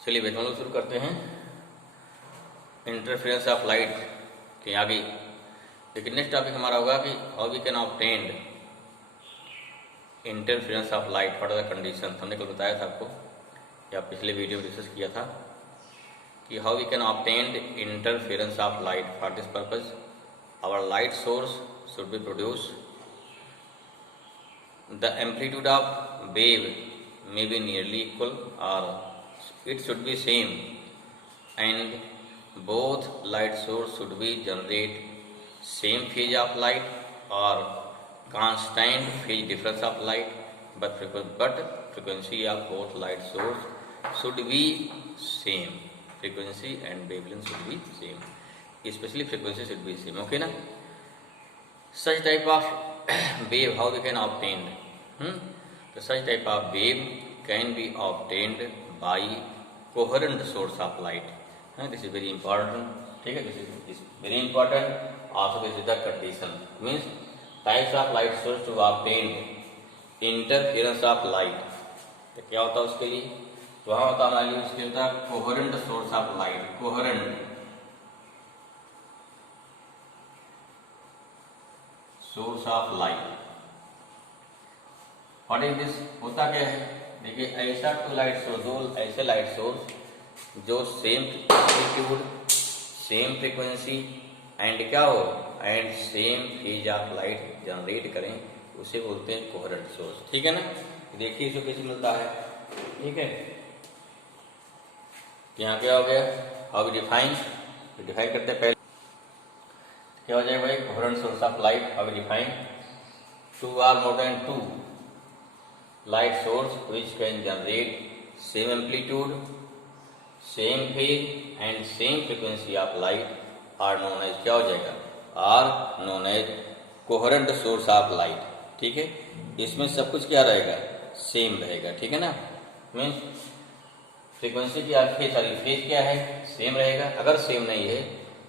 चलिए बेटा हम लोग शुरू करते हैं इंटरफेरेंस ऑफ लाइट के आगे। लेकिन नेक्स्ट टॉपिक हमारा होगा कि how we can obtain interference of light for the condition. हमने कल बताया था आपको या पिछले वीडियो में डिस्कस किया था कि how we can obtain interference of light. For this purpose our light source should be produce, the amplitude of wave may be nearly equal or it should be same, and both light source should be generate same phase of light or constant phase difference of light, but frequency of both light source should be same. Frequency and wavelength should be same, especially frequency should be same. Okay na? Such type of wave how we can obtain? So such type of wave can be obtained by coherent source of light. This is very important. ठीक है, this is very important. Also this is the condition. Means types of light source to obtain interference of light. तो क्या होता है उसके लिए? तो वहाँ होता है हमारे लिए उसके होता है coherent source of light. Coherent source of light. What is this? होता क्या है? देखिए ऐसा टू लाइट सोर्स, दो ऐसे लाइट सोर्स जो same amplitude, same frequency and क्या हो and same phase of light generate करें, उसे बोलते हैं कोहेरेंट सोर्स। ठीक है ना? देखिए इसे कैसे मिलता है। ठीक है, यहाँ क्या हो गया, हाउ वी डिफाइन करते हैं। पहले क्या हो जाएगा भाई, coherent source of light how we define, two or more than two light source which can generate same amplitude, same phase and same frequency of light are known as, क्या हो जाएगा, are known as coherent source of light। ठीक है, इसमें सब कुछ क्या रहेगा, सेम रहेगा। ठीक है ना? मीन्स फ्रीक्वेंसी की फेज क्या है, सेम रहेगा। अगर सेम नहीं है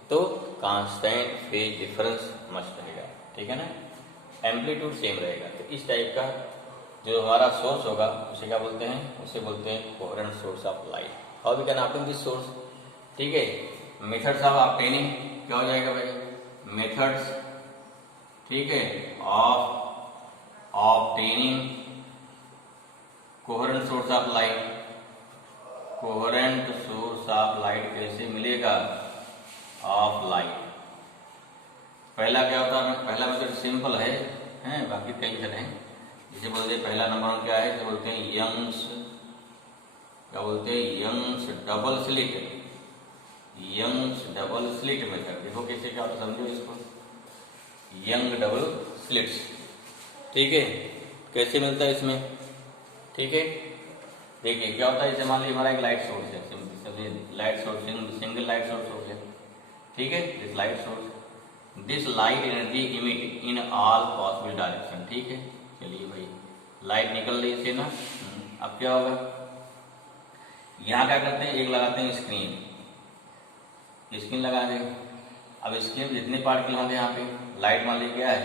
तो कांस्टेंट फेज डिफरेंस मस्ट रहेगा। ठीक है ना? एम्पलीट्यूड सेम रहेगा। तो इस टाइप का जो हमारा सोर्स होगा उसे क्या बोलते हैं, उसे बोलते हैं coherent source of light. How we can obtain this source. ठीक है, मेथड्स ऑफ ऑब्टेनिंग क्या हो जाएगा भाई, मेथड्स, ठीक है, of obtaining coherent source of light. Coherent source of light कैसे मिलेगा, ऑफ लाइट। पहला क्या होता है, पहला मेथड सिंपल है, बाकी कई मेथड हैं। जिसे बोलते हैं पहला नंबर क्या है, जिसे बोलते हैं यंग्स, क्या बोलते हैं, Young's double slit, Young's double slit method. देखो कैसे क्या होता है, समझो इसको, यंग डबल स्लिट्स। ठीक है, कैसे मिलता है इसमें। ठीक है, देखिए क्या होता है, जैसे मान लीजिए हमारा एक लाइट सोर्स है, light source single light source हो गया। ठीक है, this light source, this light energy emit in all possible direction. ठीक है, चलिए भाई लाइट निकल रही है ना। अब क्या होगा, यहाँ क्या करते हैं, एक लगाते हैं स्क्रीन, स्क्रीन लगा देंगे। अब स्क्रीन जितने पार्टिकल होंगे यहाँ पे, लाइट मान लीजिए क्या है,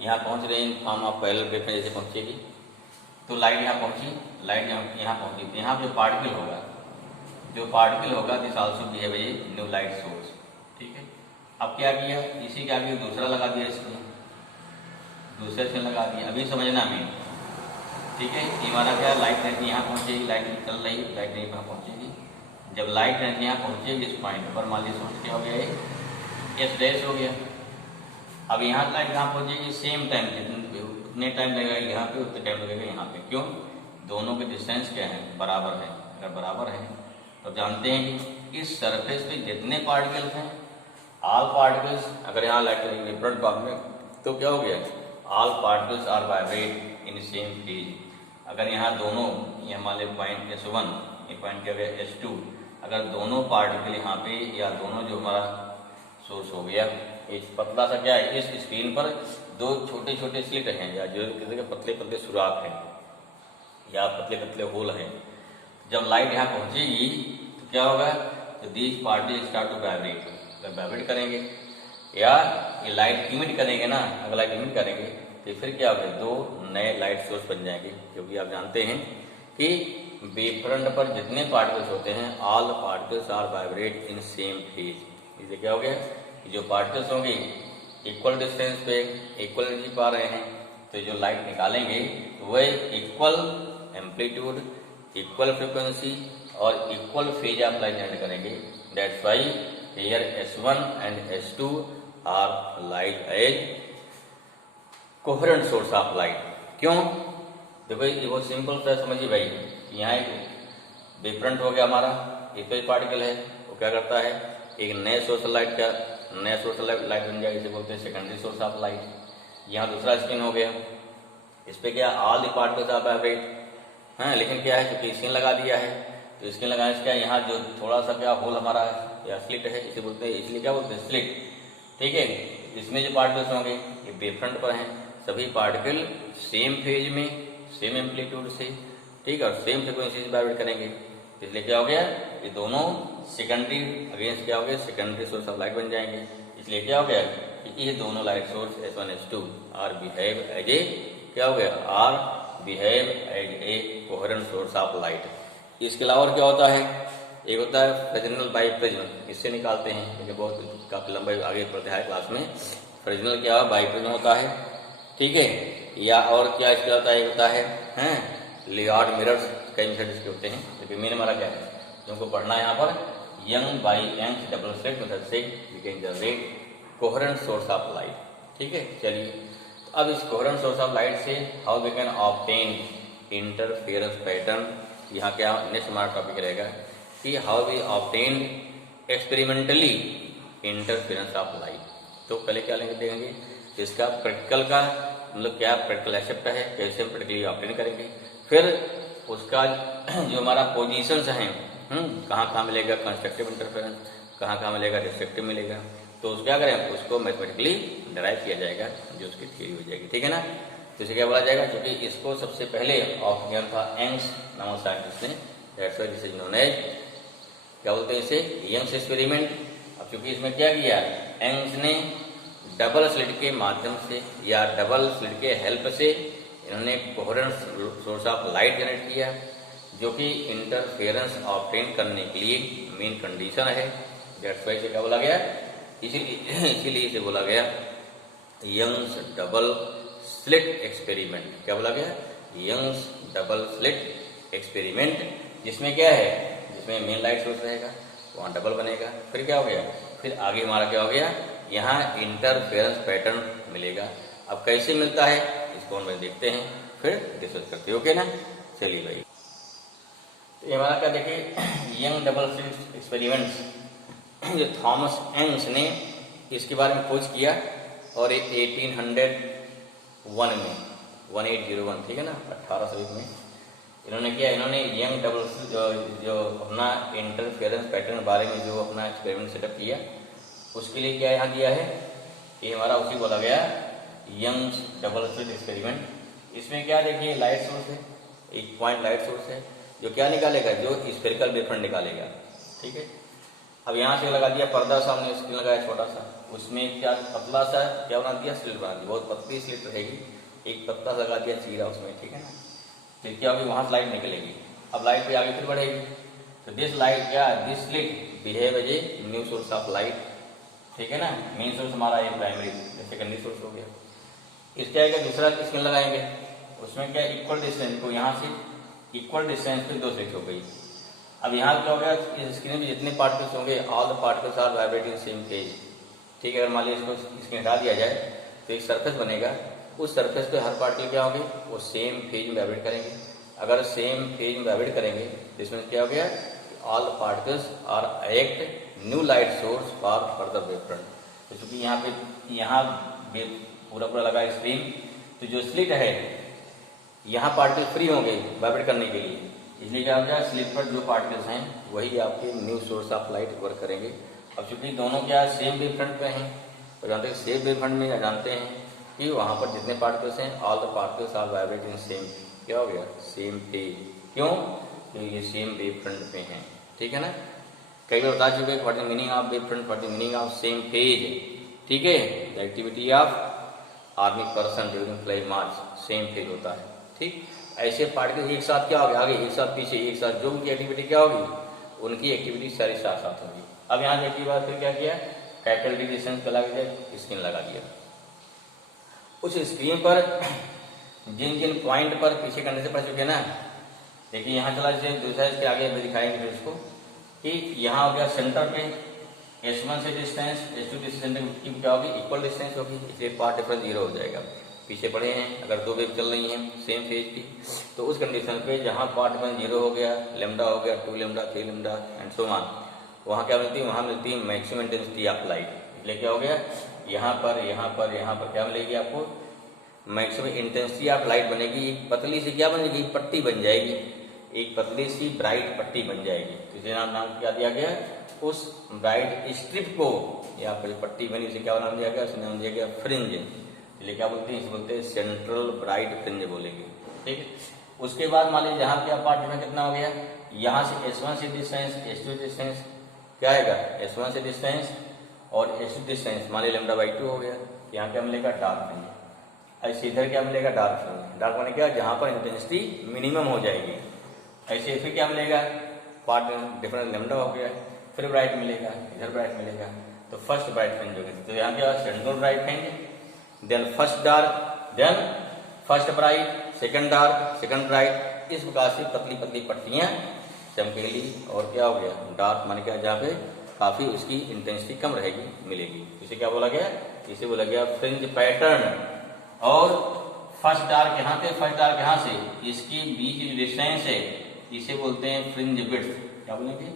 यहाँ पहुँच रहे हैं फॉर्म ऑफ पैरेलल वेव में, जैसे पहुँचेगी तो लाइट यहाँ पहुँची, लाइट यहाँ पहुँची, तो यहाँ जो पार्टिकल होगा this also behave as new light source. ठीक है, अब क्या किया, इसी के आगे दूसरा लगा दिया स्क्रीन, दूसरे से लगा दिया। अभी समझना हमें। ठीक है, ये हमारा क्या, लाइट एनर्जी यहाँ पहुँचेगी, लाइट निकल रही, लाइट नहीं यहाँ पहुँचेगी। जब लाइट एनर्जी यहाँ पहुँचेगी इस पॉइंट पर, मान लीजिए सोर्स क्या हो गया, एस डैश हो गया। अब यहाँ लाइट कहाँ पहुँचेगी, सेम टाइम, जितने टाइम लगेगा यहाँ पे उतने टाइम लगेगा यहाँ पे। क्यों, दोनों के डिस्टेंस क्या है, बराबर है। अगर बराबर है तो जानते हैं कि इस सरफेस पे जितने पार्टिकल्स हैं, ऑल पार्टिकल्स, अगर यहाँ लाइट लगेगी फ्रंट भाग में तो क्या हो गया, all particles are vibrate in same phase. अगर यहाँ दोनों, ये हमारे पॉइंट S1, ये पॉइंट क्या गया S2, अगर दोनों पार्टिकल यहाँ पे या दोनों जो हमारा सोर्स हो गया, इस पतला सा क्या है, इस स्क्रीन पर दो छोटे छोटे स्लिट हैं या जो किसी के पतले पतले सुराख हैं या पतले पतले होल हैं। जब लाइट यहाँ पहुँचेगी तो क्या होगा, तो these particle start to vibrate, जब वाइब्रेट करेंगे या ये लाइट इमिट करेंगे ना, अगर लाइट इमिट करेंगे तो फिर क्या होगा, दो नए लाइट सोर्स बन जाएंगे। क्योंकि आप जानते हैं कि वेव फ्रंट पर जितने पार्टिकल्स होते हैं all particles are vibrate in same phase. इसलिए क्या हो गया कि जो पार्टिकल्स होंगे इक्वल डिस्टेंस पे इक्वल एनर्जी पा रहे हैं, तो जो लाइट निकालेंगे वह इक्वल एम्पलीट्यूड, इक्वल फ्रीक्वेंसी और equal phase of light generate करेंगे। That's why here S1 and S2 are light as coherent source of light. क्यों? देखो ये बहुत सिंपल सा समझिए भाई। यहाँ एक वेव फ्रंट हो गया हमारा, एक कोई पार्टिकल है, वो क्या करता है एक नए सोर्स लाइट का नया सोर्स लाइट बन जाएगा, इसे बोलते हैं सेकेंडरी सोर्स ऑफ लाइट। यहाँ दूसरा स्क्रीन हो गया, इस पे क्या all the particles of vibrate है, लेकिन क्या है क्योंकि स्क्रीन लगा दिया है, तो स्क्रीन लगाने से क्या यहाँ जो थोड़ा सा क्या होल हमारा है या स्लिट है, इसे बोलते हैं, इसलिए क्या बोलते हैं स्लिट। ठीक है, इसमें जो पार्टिकल्स होंगे ये वेव फ्रंट पर हैं, सभी पार्टिकल सेम फेज में सेम एम्पलीट्यूड से, ठीक है, और सेम फ्रीक्वेंसी से वाइब्रेट करेंगे। इसलिए क्या हो गया ये दोनों सेकेंडरी अगेंस्ट क्या हो गया सेकेंडरी सोर्स ऑफ लाइट बन जाएंगे। इसलिए क्या हो गया कि ये दोनों light source S1 S2 are behave as a क्या हो गया are behave as a coherent source of light. इसके अलावा और क्या होता है, एक होता है फ्रेजनल बाइप्रिज्म, इससे निकालते हैं क्योंकि बहुत काफी लंबा आगे पढ़ते हैं क्लास में। फ्रेजनल क्या है बाइप्रिज्म होता है, ठीक है, या और क्या इसके होता है, एक होता है लियार्ड मिरर्स, कई मेथड इसके होते हैं, लेकिन मेन हमारा क्या है तुमको पढ़ना है यहाँ पर Young by Young double slit method से we can generate coherent source of light. ठीक है, चलिए तो अब इस कोहेरेंट सोर्स ऑफ लाइट से how we can obtain interference pattern. यहाँ क्या नेक्स्ट हमारा टॉपिक रहेगा कि how we obtain experimentally interference of light. तो पहले क्या लेंगे देखेंगे इसका प्रैक्टिकल का मतलब क्या प्रैक्टिकल एक्सेप्ट है, कैसे हम प्रैक्टिकली ऑब्टेन करेंगे, फिर उसका जो हमारा पोजीशंस हैं कहाँ कहाँ मिलेगा कंस्ट्रक्टिव इंटरफेरेंस, कहाँ कहाँ मिलेगा डिस्ट्रक्टिव मिलेगा, तो उस क्या करें उसको मैथमेटिकली डिराइव किया जाएगा जो उसकी थ्योरी हो जाएगी। ठीक है ना, तो इसे क्या बोला जाएगा क्योंकि इसको सबसे पहले ऑफ किया था यंग्स नामक साइंटिस्ट ने, that's why this is known as क्या बोलते हैं इसे यंग्स एक्सपेरिमेंट। अब क्योंकि इसमें क्या किया यंग्स ने डबल स्लिट के माध्यम से या डबल स्लिट के हेल्प से इन्होंने coherent source of light generate किया जो कि इंटरफेरेंस ऑब्टेन करने के लिए मेन कंडीशन है। दैट्स व्हाई से क्या बोला गया इसीलिए इसे बोला गया यंग्स डबल स्लिट एक्सपेरिमेंट। क्या बोला गया यंग्स डबल स्लिट एक्सपेरिमेंट, जिसमें क्या है जिसमें मेन लाइट सोर्स रहेगा वहाँ डबल बनेगा, फिर क्या हो गया फिर आगे हमारा क्या हो गया यहाँ इंटरफेरेंस पैटर्न मिलेगा। अब कैसे मिलता है इसको हम देखते हैं फिर डिस्कस करते हैं। ओके ना, चलिए भाई तो ये हमारा क्या देखिए यंग डबल स्लिट एक्सपेरिमेंट्स जो थॉमस यंग्स ने इसके बारे में खोज किया और 1801 में 1801 ठीक है ना 1800 में इन्होंने किया, इन्होंने यंग डबल जो अपना इंटरफेरेंस पैटर्न के बारे में जो अपना एक्सपेरिमेंट सेटअप किया उसके लिए क्या यहाँ दिया है ये हमारा उसी बोला गया यंग्स डबल स्लिट एक्सपेरिमेंट। इसमें क्या देखिए लाइट सोर्स है, एक पॉइंट लाइट सोर्स है जो क्या निकालेगा जो स्फेरिकल वेव फ्रंट निकालेगा। ठीक है, अब यहाँ से लगा दिया पर्दा, सामने स्क्रीन लगाया छोटा सा, उसमें क्या पतला सा क्या बना दिया स्लिट बना दी, बहुत पतली स्लिट रहेगी, एक पतला लगा दिया चीरा उसमें। ठीक है ना, फिर क्या होगी वहां से लाइट निकलेगी, अब लाइट पे आगे फिर बढ़ेगी, तो दिस लाइट क्या this slit behave as a new source of light. ठीक है ना, मेन सोर्स हमारा ये प्राइमरी सेकेंडरी सोर्स हो गया। इसके आगे दूसरा स्क्रीन लगाएंगे उसमें क्या इक्वल डिस्टेंस को यहाँ से इक्वल डिस्टेंस पे दो स्लिट हो गई। अब यहाँ क्या हो गया इस स्क्रीन में जितने पार्टिकल्स होंगे all the particles are vibrating same phase. ठीक है, अगर मान लीजिए इसको स्क्रीन हटा दिया जाए तो एक सरफेस बनेगा, उस सरफेस पे हर पार्टिकल क्या होंगे वो सेम फेज में वाइब्रेट करेंगे। अगर सेम फेज में वाइब्रेट करेंगे तो इसमें क्या हो गया all the particles are act new light source for further wave front. तो चूंकि यहाँ पे यहाँ पूरा पूरा लगा स्क्रीन, तो जो स्लिट है यहाँ पार्टिकल फ्री होंगे वाइब्रेट करने के लिए, इसलिए क्या हो गया स्लिट पर जो पार्टिकल्स हैं वही आपके new source of light work करेंगे। अब चूंकि दोनों क्या सेम वेव फ्रंट पे हैं तो जानते हैं सेम वेव फ्रंट में जानते हैं कि वहां पर जितने पार्टिकल्स हैं all the particles are vibrating same क्या हो गया सेम फेज। क्यों, क्योंकि ये सेम वेव फ्रंट पे हैं। ठीक है ना, कई बार बता चुके what is meaning of wave front, what is meaning of same phase. ठीक है, the activity of army person during flag march same phase होता है। ठीक, ऐसे पार्टिकल एक साथ क्या होगा, आगे एक साथ पीछे एक साथ, जो उनकी एक्टिविटी क्या होगी, उनकी एक्टिविटी सारी साथ साथ होगी। अब यहाँ देखिए बात, फिर क्या किया, कैपिटल डी डिस्टेंस पे लगा दिया, स्क्रीन लगा दिया। उस स्क्रीन पर जिन जिन पॉइंट पर पीछे करने से पड़ चुके ना, देखिए यहाँ चला, जैसे दूसरा इसके आगे दिखाएंगे फिर इसको, कि यहाँ हो गया सेंटर पे S1 से डिस्टेंस, S2 डिस्टेंस की क्या होगी, इक्वल डिस्टेंस होगी, इसलिए पार्ट डिफरेंस 0 हो जाएगा। पीछे पड़े हैं, अगर दो वेव चल रही हैं सेम फेज की, तो उस कंडीशन पे जहाँ पार्ट डिफरेंस 0 हो गया, लेमडा हो गया, 2 lambda, 3 lambda and so on, वहाँ क्या मिलती है, वहाँ मिलती है मैक्सिमम इंटेंसिटी ऑफ लाइट। इसलिए क्या हो गया, यहाँ पर क्या मिलेगी आपको, मैक्सिमम इंटेंसिटी ऑफ लाइट बनेगी। एक पतली सी क्या बनेगी, पट्टी बन जाएगी, एक पतली सी ब्राइट पट्टी बन जाएगी। तो इसे नाम क्या दिया गया, उस ब्राइट स्ट्रिप को, या फिर पट्टी बनी उसे क्या नाम दिया गया, उसे नाम दिया गया फ्रिंज। इसलिए क्या बोलते हैं, इसे बोलते हैं सेंट्रल ब्राइट फ्रिंज बोलेंगे। ठीक है, उसके बाद मान लीजिए यहाँ पे पार्ट में कितना हो गया, यहाँ से S1 से डिस्टेंस, S2 डिस्टेंस क्या आएगा, S1 से डिस्टेंस और S2 डिस्टेंस मान लीजिए λ/2 हो गया। यहाँ क्या मिलेगा, डार्क फ्रिंज। ऐसे इधर क्या मिलेगा, डार्क फ्रिंज। डार्क माने क्या, जहाँ पर इंटेंसिटी मिनिमम हो जाएगी। ऐसे फिर क्या मिलेगा, पार्ट डिफरेंस लेमडा हो गया, फिर ब्राइट मिलेगा, इधर ब्राइट मिलेगा, तो फर्स्ट ब्राइट फ्रिंज हो गया। तो यहाँ क्या, central bright fringe, then first dark, then first bright, second dark, second bright. इस प्रकार से पतली पतली पट्टियां चमकीली और क्या हो गया, डार्क माने क्या, जहाँ पे काफी उसकी इंटेंसिटी कम रहेगी मिलेगी। इसे क्या बोला गया, इसे बोला गया फ्रिंज पैटर्न। और फर्स्ट डार्क यहाँ पे, फर्स्ट डार्क यहाँ से, इसकी बीच की डिस्टेंस है, इसे बोलते हैं फ्रिंज विड्थ। क्या बोलेंगे,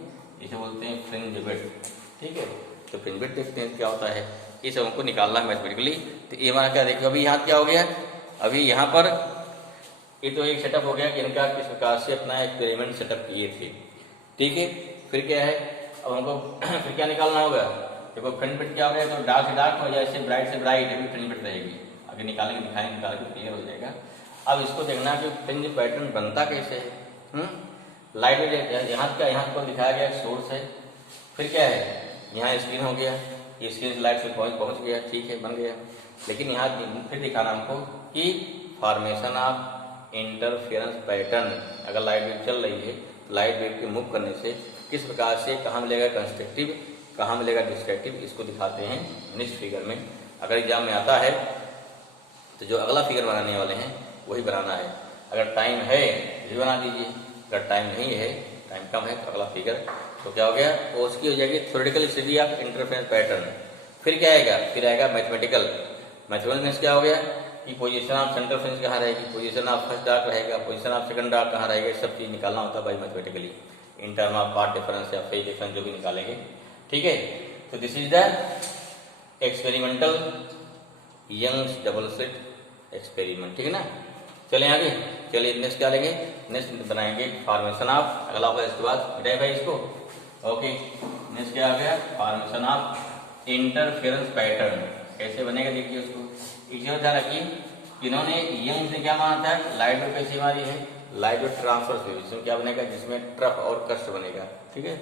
इसे बोलते हैं फ्रिंज विड्थ। ठीक है, तो फ्रिंज विड्थ देखते हैं क्या होता है, इसे हमको निकालना है मैथमेटिकली। तो ये हमारा क्या, देखो अभी यहाँ क्या हो गया, अभी यहाँ पर ये तो एक सेटअप हो गया कि इनका किस प्रकार से अपना एक्सपेरिमेंट सेटअप किए थे। ठीक है, फिर क्या है, अब हमको फिर क्या निकालना होगा, देखो फ्रिंज विड्थ क्या हो गया, तो डार्क से डार्क हो जाए, से ब्राइट अभी फ्रिंज विड्थ रहेगी। आगे निकालेंगे, दिखाएंगे, निकाल के क्लियर हो जाएगा। अब इसको देखना कि फ्रिंज पैटर्न बनता कैसे है। लाइट में यहाँ क्या, यहाँ पर दिखाया गया सोर्स है, फिर क्या है, यहाँ स्क्रीन हो गया, ये स्क्रीन से लाइट से पहुंच गया, ठीक है, बन गया। लेकिन यहाँ फिर दिखाना हमको कि फॉर्मेशन ऑफ इंटरफेरेंस पैटर्न, अगर लाइट वेव चल रही है तो लाइट वेव के मूव करने से किस प्रकार से कहाँ मिलेगा कंस्ट्रक्टिव, कहाँ मिलेगा डिस्ट्रक्टिव, इसको दिखाते हैं नेक्स्ट फिगर में। अगर एग्जाम में आता है तो जो अगला फिगर बनाने वाले हैं वही बनाना है। अगर टाइम है भी बना दीजिए, अगर टाइम नहीं है, टाइम कम है, तो अगला फिगर तो क्या हो गया, तो उसकी हो जाएगी theoretical study of interference pattern. फिर क्या आएगा, फिर आएगा मैथमेटिकल। मैथमेटिकल मीन्स क्या हो गया कि पोजीशन ऑफ सेंटर फ्रिंज कहाँ रहेगी, पोजीशन ऑफ फर्स्ट डार्क रहेगा, पोजीशन ऑफ सेकंड डार्क कहाँ रहेगा, सब चीज निकालना होता है भाई mathematically, in term of path difference या फेज डिफरेंस जो भी निकालेंगे। ठीक है, तो this is the experimental Young's double slit experiment. ठीक है ना, चलें आगे, चलिए नेक्स्ट क्या लेंगे, नेक्स्ट बनाएंगे फॉर्मेशन ऑफ, अगला होगा इसके बाद मिटाए भाई इसको। ओके, नेक्स्ट क्या आ गया, फॉर्मेशन ऑफ इंटरफेरेंस पैटर्न कैसे बनेगा, देखिए उसको। एक चीज ध्यान रखिए, इन्होंने यंग से क्या माना था, लाइट वेव कैसी हमारी है, लाइट वेव ट्रांसवर्स वेव, इसमें क्या बनेगा, जिसमें ट्रफ और क्रस्ट बनेगा। ठीक है,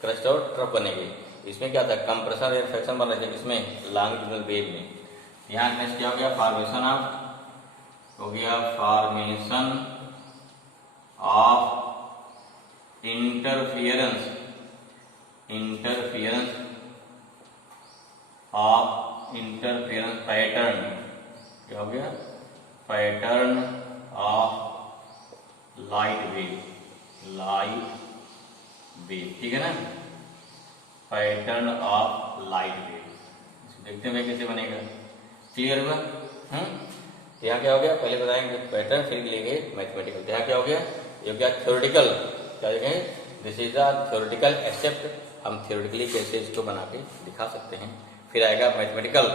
क्रस्ट और ट्रफ बनेगी। इसमें क्या था, कंप्रेशन रिफ्लेक्शन बन रहे थे, इसमें लॉन्गिट्यूडनल वेव में। यहाँ नेक्स्ट क्या हो गया, फॉर्मेशन ऑफ हो गया, formation of interference, interference of interference pattern. क्या हो गया, pattern of light wave, light wave. ठीक है ना, पैटर्न ऑफ लाइट वेव। देखते हैं कैसे बनेगा, क्लियर हुआ। यहाँ क्या हो गया, पहले बताएंगे पैटर्न, फिर लेंगे मैथमेटिकल। यहाँ क्या हो गया, ये हो गया थ्योरेटिकल, क्या देखेंगे, this is the theoretical except, हम थ्योरेटिकली कैसे इसको बना के दिखा सकते हैं। फिर आएगा मैथमेटिकल,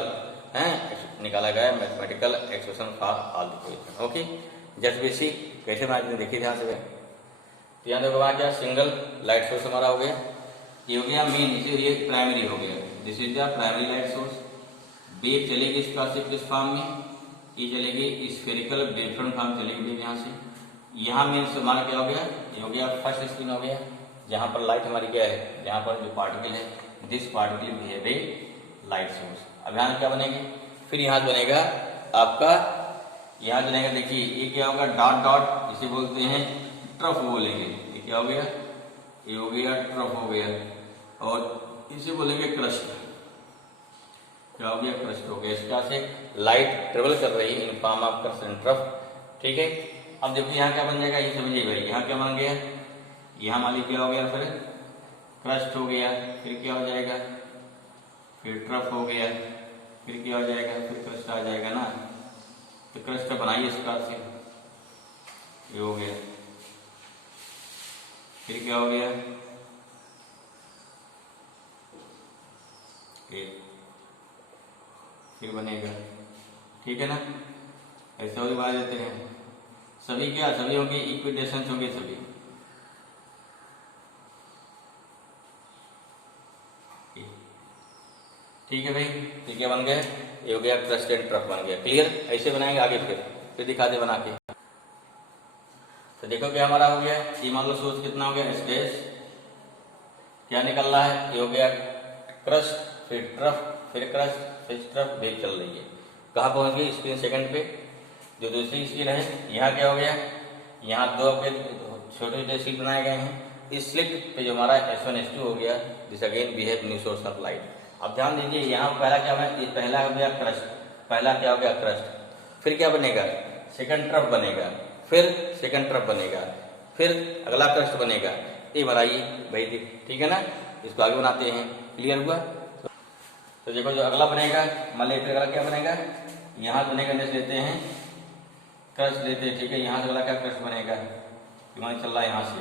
निकाला गया mathematical expression for all the equation. Okay, just basic कैसे मैथ देखिए ध्यान से। तो यहाँ देखो वहाँ क्या, सिंगल लाइट सोर्स हमारा हो गया, ये हो गया मेन, इसे ये प्राइमरी हो गया, this is the primary light source. Wave चलेगी इस प्रकार से किस फॉर्म में, ये चलेगी स्फेरिकल वेवफ्रंट फॉर्म चलेगी वेव यहाँ से। यहाँ मीन्स हमारा क्या हो गया, ये हो गया फर्स्ट स्क्रीन हो गया, जहाँ पर लाइट हमारी क्या है, जहाँ पर जो पार्टिकल है, this particle behave A light source. अब यहाँ क्या बनेगी, फिर यहाँ बनेगा आपका, यहाँ बनेगा देखिए ये क्या होगा, डॉट डॉट, इसे बोलते हैं ट्रफ बोलेंगे। ये क्या हो गया, ये हो गया ट्रफ हो गया। और इसे बोलेंगे क्रस्ट, क्या हो गया, क्रस्ट हो गया। इसका से लाइट ट्रेवल कर रही है in form of crust and trough. ठीक है, अब देखो यहाँ क्या बन जाएगा, ये समझिए भाई, यहाँ क्या बन गया, यहाँ मान लीजिए क्या हो गया, फिर क्रस्ट हो गया, फिर क्या हो जाएगा, फिर ट्रफ हो गया, फिर क्या हो जाएगा, फिर क्रस्ट आ जाएगा ना। तो क्रस्ट बनाइए इस प्रकार से, ये हो गया, फिर क्या हो गया, फिर बनेगा। ठीक है ना, ऐसे और बना देते हैं सभी। क्या सभी होंगे, इक्विडेशंस होंगे सभी। ठीक है भाई, तो क्या बन गया, ये हो गया क्रस्ट एंड ट्रफ बन गया। क्लियर, ऐसे बनाएंगे आगे, फिर दिखा दे बना के। तो देखो क्या हमारा हो गया, ये मान लो सोर्स कितना हो गया, एस, क्या निकल रहा है, ये हो गया क्रस्ट, फिर ट्रफ, फिर क्रस्ट, फिर ट्रफ, वेग चल रही है। कहाँ पहुंच गई, स्क्रीन सेकंड पे। जो दूसरी स्क्रीन है, यहाँ क्या हो गया, यहाँ दो छोटे छोटे स्लिट बनाए गए हैं। इस स्लिट पे जो हमारा S1 S2 हो गया, this again we have new source of light. अब ध्यान दीजिए, यहाँ पहला क्या है, ये पहला हो गया क्रस्ट, पहला क्या हो गया क्रस्ट, फिर क्या बनेगा, सेकंड ट्रफ बनेगा, फिर सेकंड ट्रफ बनेगा, फिर अगला क्रस्ट बनेगा। ये बनाइए भाई, ठीक है ना, इसको आगे बनाते हैं। क्लियर हुआ। तो देखो जो अगला बनेगा, मान लीजिए अगला क्या बनेगा, यहाँ बनेगा, जैसे लेते हैं क्रस्ट लेते हैं, ठीक है, यहाँ से अगला क्या क्रस्ट बनेगा, मान चल रहा है यहाँ से,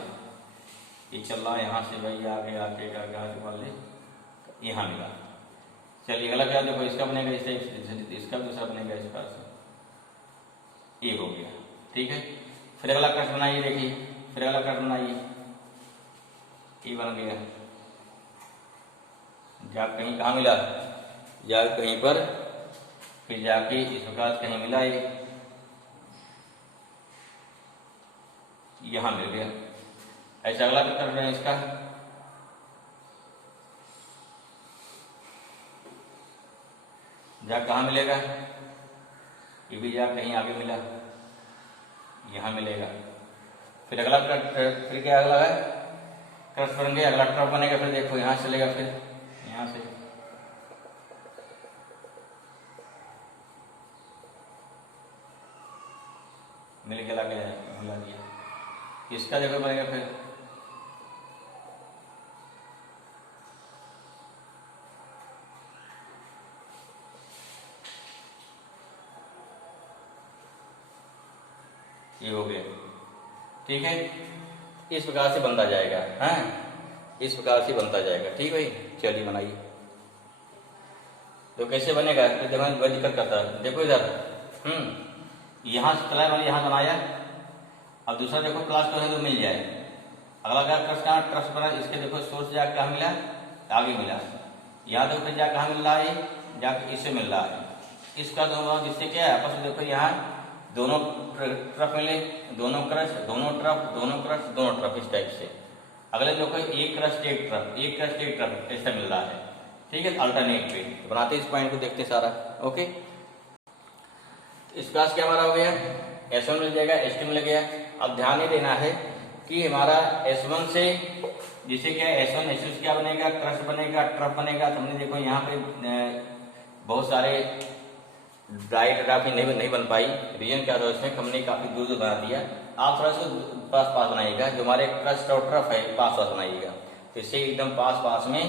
ये चल रहा है यहाँ से भाई, आगे आगे आगे मान ली यहाँ मिला। चलिए अगला क्या, देखो इसका बनेगा इस टाइप से, इसका दूसरा बनेगा इस प्रकार से, ये हो गया। ठीक है, फिर अगला क्रस्ट बनाइए, देखिए फिर अगला क्रस्ट बनाइए, ये बन गया। जा कहीं कहाँ मिला, जा कहीं पर, फिर जाके इस प्रकार से कहीं मिला, ये यहां मिल गया। ऐसा अगला भी कर रहे हैं इसका, जा कहाँ मिलेगा, ये भी जा कहीं आगे मिला, यहां मिलेगा। फिर अगला फिर क्या अगला है, क्रस्ट बन गया, अगला ट्रफ बनेगा, फिर देखो यहां चलेगा, फिर यहां से मिल के लग गया, मिला दिया। इसका देखो बनेगा, फिर ये हो गया। ठीक है, इस प्रकार से बनता जाएगा, हाँ इस प्रकार से बनता जाएगा। ठीक भाई, चलिए बनाइए। तो कैसे बनेगा, तो देखो बड़ी दिक्कत करता है। देखो इधर, यहाँ से कलर वाली यहाँ बनाया, अब दूसरा देखो क्लास को है तो मिल जाए। अगला क्या क्रस्ट कहाँ ट्रस्ट बना, इसके देखो सोर्स जाके कहाँ मिला, आगे मिला। यहाँ देखो फिर जाके कहाँ मिल रहा है, जाके इससे मिल रहा है, इसका दोनों, जिससे क्या है आपस में देखो यहाँ दोनों ट्रफ मिले, दोनों क्रस्ट, दोनों ट्रफ, दोनों क्रस्ट, दोनों ट्रफ, इस टाइप से। अगले देखो एक क्रस्ट एक ट्रफ, एक क्रस्ट एक ट्रफ, ऐसा मिल रहा है। ठीक है, अल्टरनेट पे बनाते इस पॉइंट को, देखते सारा। ओके, इसका क्या हमारा हो गया, S1 मिल जाएगा, S2 मिल गया। अब ध्यान ही देना है कि हमारा S1 से, जिसे क्या S1 S2 से क्या बनेगा, क्रस्ट बनेगा, ट्रफ बनेगा। तो हमने देखो यहाँ पे बहुत सारे ब्राइट ग्राफी नहीं बन पाई, रीजन क्या था उसमें, हमने काफी दूर दूर बना दिया। आप थोड़ा सा पास पास बनाइएगा, जो हमारे क्रस्ट और ट्रफ है पास पास बनाइएगा, तो इससे एकदम पास पास में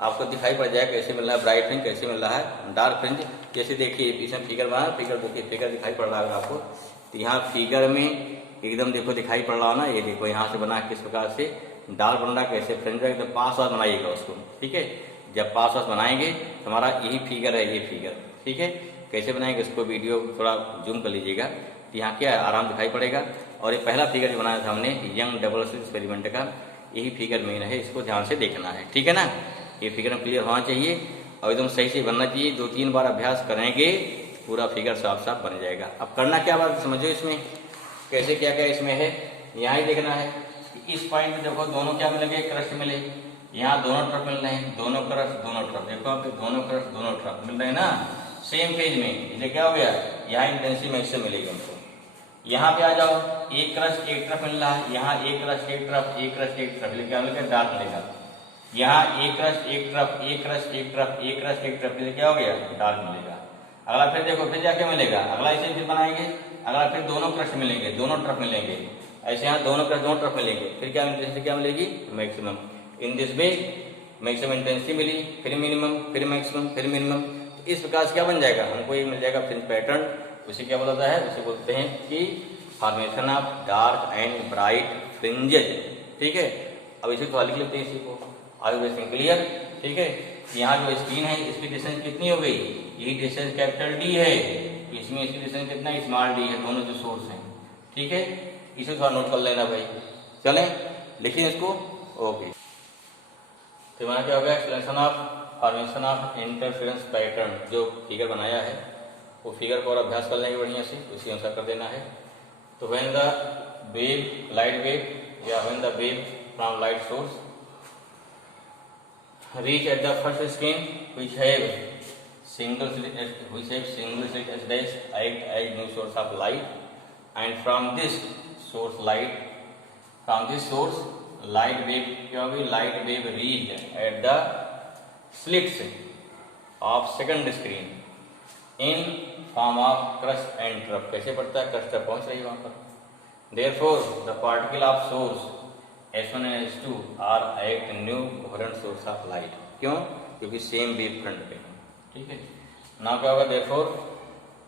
आपको दिखाई पड़ जाएगा कैसे मिल रहा है ब्राइट फ्रिंज, कैसे मिल रहा है डार्क फ्रिंज। जैसे देखिए इसमें फिगर बना, फिगर देखिए, फिगर दिखाई पड़ रहा है आपको, तो यहाँ फिगर में एकदम देखो दिखाई पड़ रहा है ना, ये देखो यहाँ से बना किस प्रकार से डार्क बन रहा है, कैसे फ्रिंज है, एकदम पास पास बनाइएगा उसको। ठीक है, जब पास पास बनाएंगे तो हमारा यही फिगर है, ये फिगर। ठीक है, कैसे बनाएंगे उसको वीडियो थोड़ा जूम कर लीजिएगा, तो यहाँ क्या आराम दिखाई पड़ेगा। और ये पहला फिगर जो बनाया था हमने यंग डबल स्लिट एक्सपेरिमेंट का, यही फिगर मेन है, इसको ध्यान से देखना है। ठीक है ना, ये फिगर क्लियर होना चाहिए और एकदम सही से बनना चाहिए। 2-3 बार अभ्यास करेंगे पूरा फिगर साफ साफ बन जाएगा। अब करना क्या बात समझो, इसमें कैसे क्या क्या इसमें है, यहाँ ही देखना है। इस पॉइंट में देखो दोनों क्या मिलेंगे, क्रस्ट मिले, यहाँ दोनों ट्रफ मिल रहे हैं, दोनों क्रस्ट दोनों ट्रफ, देखो आप दोनों क्रस्ट दोनों ट्रफ मिल रहे हैं ना सेम फेज में। इसे क्या हो गया, यहाँ इंटेंसिटी मैक्सिमम मिलेगी हमको। यहाँ पे आ जाओ, एक क्रस्ट एक तरफ मिल रहा है, यहाँ एक क्रस्ट एक तरफ, एक क्रस्ट एक तरफ, लेकिन क्या मिलेगा? डार्क मिलेगा। यहाँ एक क्रस्ट एक तरफ, एक क्रस्ट एक तरफ, एक क्रस्ट एक तरफ, क्या हो गया? डार्क मिलेगा। अगला फिर देखो, फिर जाके मिलेगा, अगला इसे फिर बनाएंगे, अगला फिर दोनों क्रस्ट मिलेंगे, दोनों तरफ मिलेंगे, ऐसे यहाँ दोनों क्रस्ट दोनों तरफ मिलेंगे, फिर क्या इंटेंसिटी क्या मिलेगी? Maximum. In this way maximum intensity मिली, फिर मिनिमम, फिर मैक्सिमम, फिर मिनिमम। तो इस प्रकार से क्या बन जाएगा? हमको ये मिल जाएगा फ्रिंज पैटर्न। उसे क्या बोलता है? उसे बोलते हैं कि formation of dark and bright fringes. ठीक है, अब इसे थोड़ा लिख लेते हैं इसी को। Are you clear? ठीक है, यहाँ जो स्क्रीन है इसकी डिस्टेंस कितनी हो गई? यही डिस्टेंस कैपिटल डी है, इसमें इसकी डिस्टेंस कितना? स्मॉल डी है, दोनों जो सोर्स हैं। ठीक है, इसे थोड़ा नोट कर लेना भाई। चलें लिखिए इसको। ओके, तो हमारा क्या हो गया? Explanation of formation of interference pattern. जो फिगर बनाया है वो फिगर को और अभ्यास कर लेंगे बढ़िया से, उसी अनुसार कर देना है। तो when the wave, light wave या when the wave from light source reach at the first screen which have single slit as dash act as new source of light, and from this source light wave क्या होगी? light wave reached at the slits of second screen in form of crust and trough। कैसे पड़ता है? crust तक पहुंच रही है वहां पर। therefore the particle of source S1 and S2 are at new coherent source of light। क्यों? क्योंकि सेम वेव फ्रंट पे है। ठीक है, नाउ क्या होगा? therefore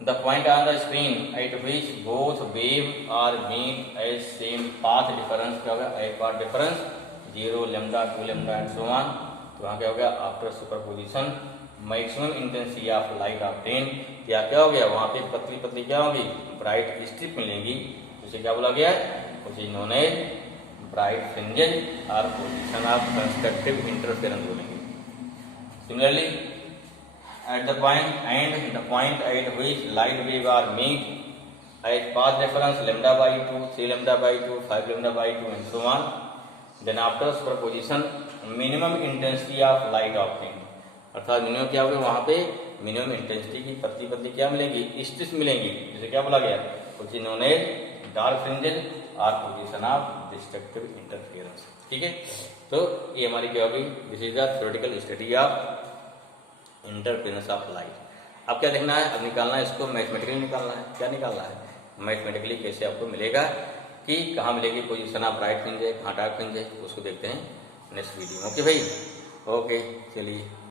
the point on the screen at which both wave are meet as same path difference क्या होगा? एक path difference 0 lambda 2 lambda and so on। तो वहाँ क्या हो गया? after superposition maximum intensity of light obtained। क्या क्या हो गया? वहाँ पे पतली पतली क्या होगी? ब्राइट स्ट्रिप मिलेंगी, उसे क्या बोला गया? उसे नोन एज ब्राइट फ्रिंजेस और पोजीशन ऑफ कंस्ट्रक्टिव इंटरफेरेंस बोलेंगे। Similarly at the point at which light wave are meet at path difference lambda by 2, 3 lambda by 2, 5 lambda by 2 and so on, then after superposition minimum intensity of light obtained. अर्थात minimum क्या होगा? वहां पे minimum intensity की पतली पतली क्या मिलेंगी? स्ट्रिप्स मिलेंगी, जिसे क्या बोला गया? कुछ नोन एज डार्क फ्रिंजेस और पोजीशन ऑफ डिस्ट्रक्टिव इंटरफेरेंस। ठीक है, तो ये हमारी क्या होगी? This is the theoretical study of interference of light. अब क्या देखना है? अब निकालना है इसको, मैथमेटिकली निकालना है। क्या निकालना है? मैथमेटिकली कैसे आपको मिलेगा कि कहाँ मिलेगी पोजीशन ऑफ ब्राइट फ्रिंज है, कहाँ डार्क फ्रिंज है, उसको देखते हैं नेक्स्ट वीडियो। ओके भाई, ओके चलिए।